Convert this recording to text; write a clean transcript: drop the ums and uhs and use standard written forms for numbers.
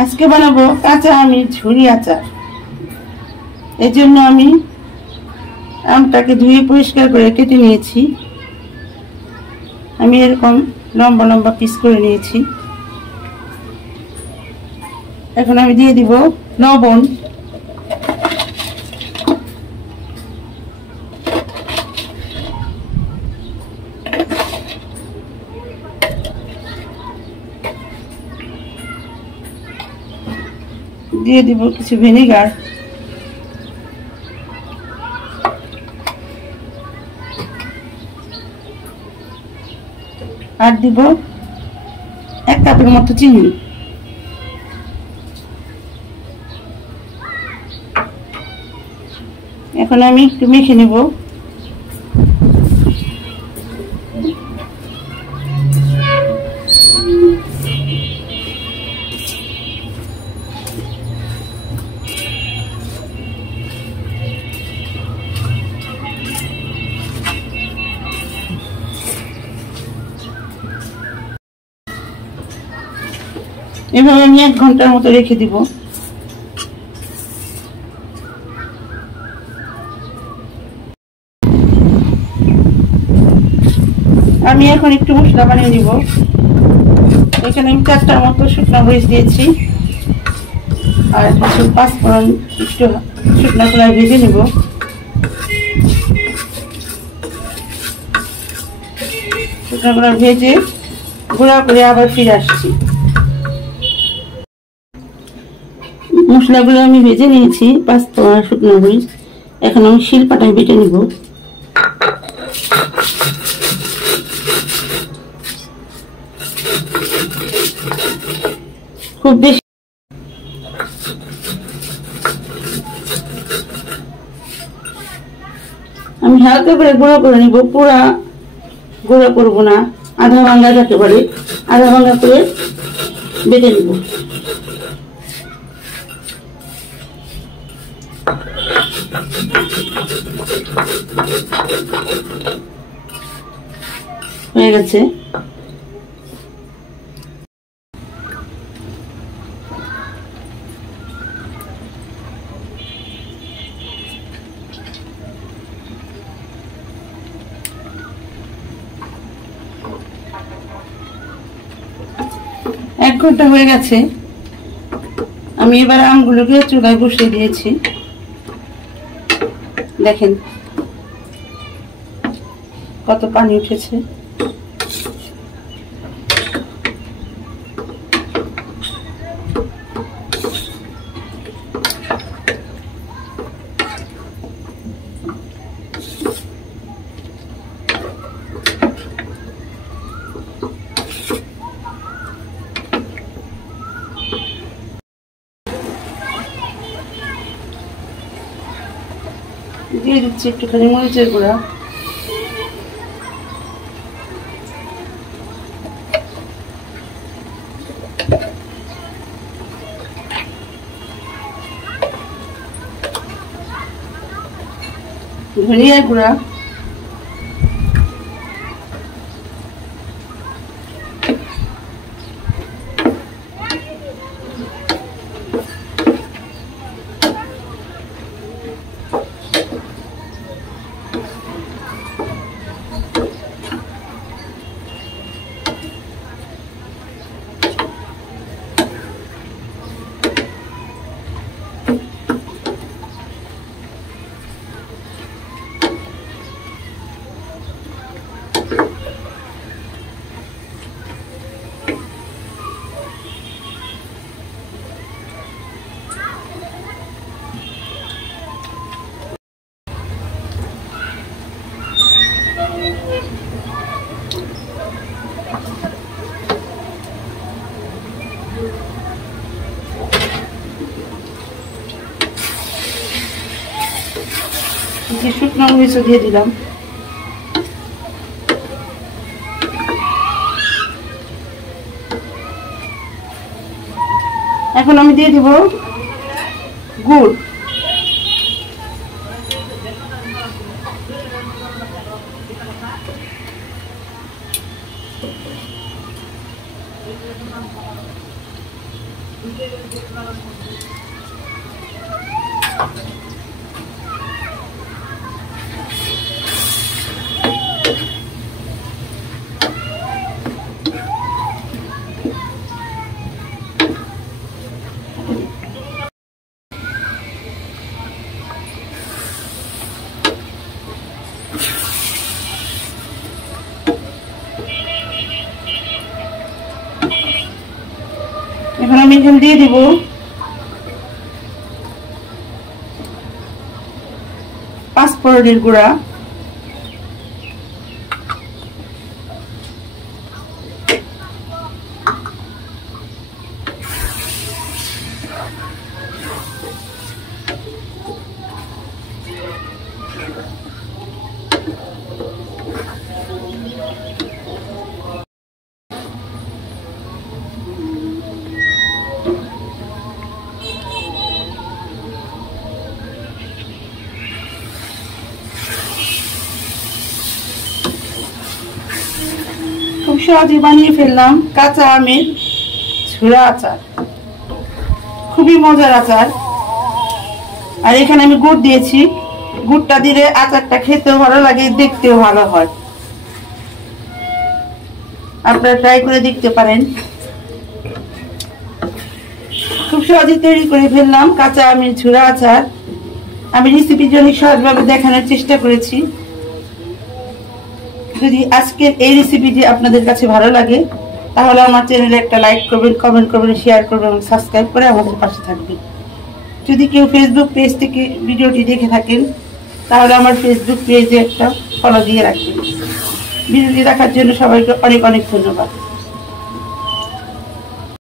আজকে বানাবো কাঁচা আমের ঝুরি আচার। এই জন্য আমি আমটাকে ধুয়ে পরিষ্কার করে কেটে নিয়েছি। আমি এরকম লম্বা লম্বা পিস করে নিয়েছি। এখন আমি দিয়ে দিব লবণ, দিয়ে দিব কিছু ভিনেগার, আর দিব 1 কাপের মতো চিনি। এখন আমি একটু মেখে নেব। এভাবে আমি 1 ঘন্টার মতো রেখে দিব। আমি এখন একটু মশলা বানিয়ে নিব। এখানে আমি 4টার মতো শুকনো মরিচ দিয়েছি, আর কিছু পাঁচফোড়ন একটু শুকনো খোলায় ভেজে নিব। শুকনো খোলা ভেজে গুঁড়া করে আবার ফিরে আসছি। মশলাগুলো আমি ভেজে নিয়েছি, পাঁচফোড়ন আর শুকনো মরিচ। এখন আমি শিলপাটায় বেটে নিব। খুব বেশি আমি হালকা করে গুঁড়া করে নিব, পুরা গুঁড়া করব না, আধা ভাঙা যাতে পারে, আধা ভাঙা করে বেটে নিব। হয়ে গেছে। এক ঘন্টা হয়ে গেছে। আমি এবার আমগুলোকে চুলায় বসিয়ে দিয়েছি। দেখেন কত পানি উঠেছে। দিয়ে দিচ্ছি একটুখানি মরিচের গুঁড়া, ধনিয়া গুঁড়া, শুকনো মরিচও দিয়ে দিলাম। এখন আমি দিয়ে দিব গুড়। এখন আমি এখানে দিয়ে দিব পাঁচফোড়নের গুঁড়া, খুব সহজে বানিয়ে ফেললাম কাঁচা আমের ঝুরা আচার। খুবই মজার আচার। আর এখানে আমি গুড় দিয়েছি, গুড়টা দিলে আচারটা খেতেও ভালো লাগে, দেখতেও ভালো হয়। আপনারা ট্রাই করে দেখতে পারেন। খুব সহজে তৈরি করে ফেললাম কাঁচা আমের ঝুরা আচার। আমি রেসিপিটি অনেক সহজভাবে দেখানোর চেষ্টা করেছি। যদি আজকের এই রেসিপিটি আপনাদের কাছে ভালো লাগে তাহলে আমার চ্যানেলে একটা লাইক করবেন, কমেন্ট করবেন, শেয়ার করবেন এবং সাবস্ক্রাইব করে আমাদের পাশে থাকবেন। যদি কেউ ফেসবুক পেজ থেকে ভিডিওটি দেখে থাকেন তাহলে আমার ফেসবুক পেজে একটা ফলো দিয়ে রাখবেন। ভিডিওটি দেখার জন্য সবাইকে অনেক অনেক ধন্যবাদ।